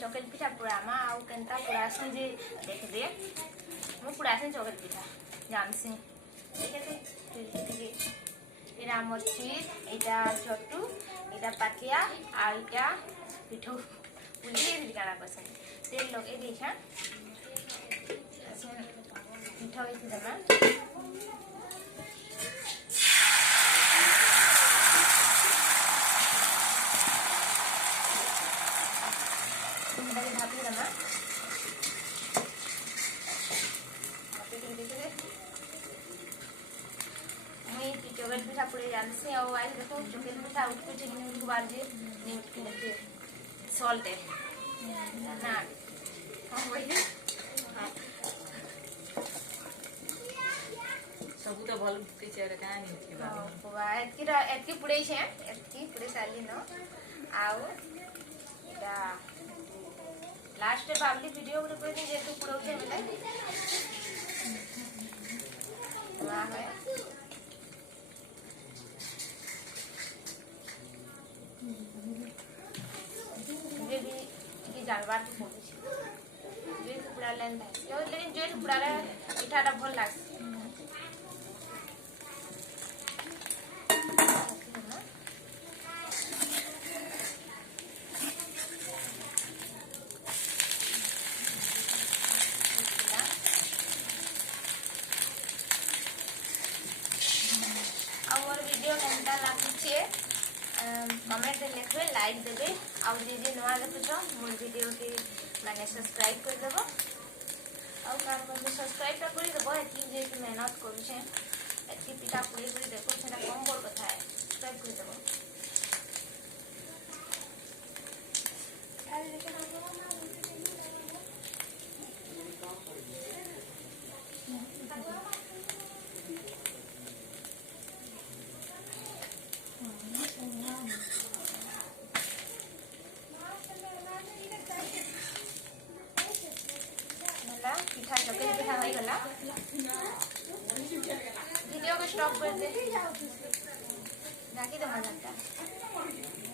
चकली पिठा पुरामा आउ केनता पुरासन जे देख दे मु पुरासन चकली पिठा जानसी देखे एरा मच्छी एटा चटू एटा पातिया आ एटा पिठो बुझे काना पसंद तेल लगे देखा पिठा होई दमा भापी दमा मुई चकली पिठा पुरे जानसी और आज देखो चकली पिठा उठके ठीक नहीं बार जे नहीं उठके लगे सॉल्ट है ना हां वही सब तो भल टीचर का नहीं थी बाबा एतकी पुड़े छे एतकी पुड़े साली न आउ एटा लास्ट पे बाबली वीडियो को कोई जे तू पुड़ो छे मिले वाह है ये भी की जानवर तो बोल छे जे पुड़ा लेन है लेकिन जे पुड़ा रे पिठाटा भल लाग वीडियो केनता लागे कमेंट लिखे लाइक देवे आउ जे नुआ देखुछ मोर वीडियो के माने सब्सक्राइब कर देबो आउ कार को सब्सक्राइब कर देबो एती जे कि मेहनत करू छे एती पिठा पुरी पुरी देखो छना कम बड़ कथा है सब्सक्राइब कर देबो आज देखे पिठा चकली पिठा हो गला वीडियो को स्टॉप कर दे जाके दे मजा आता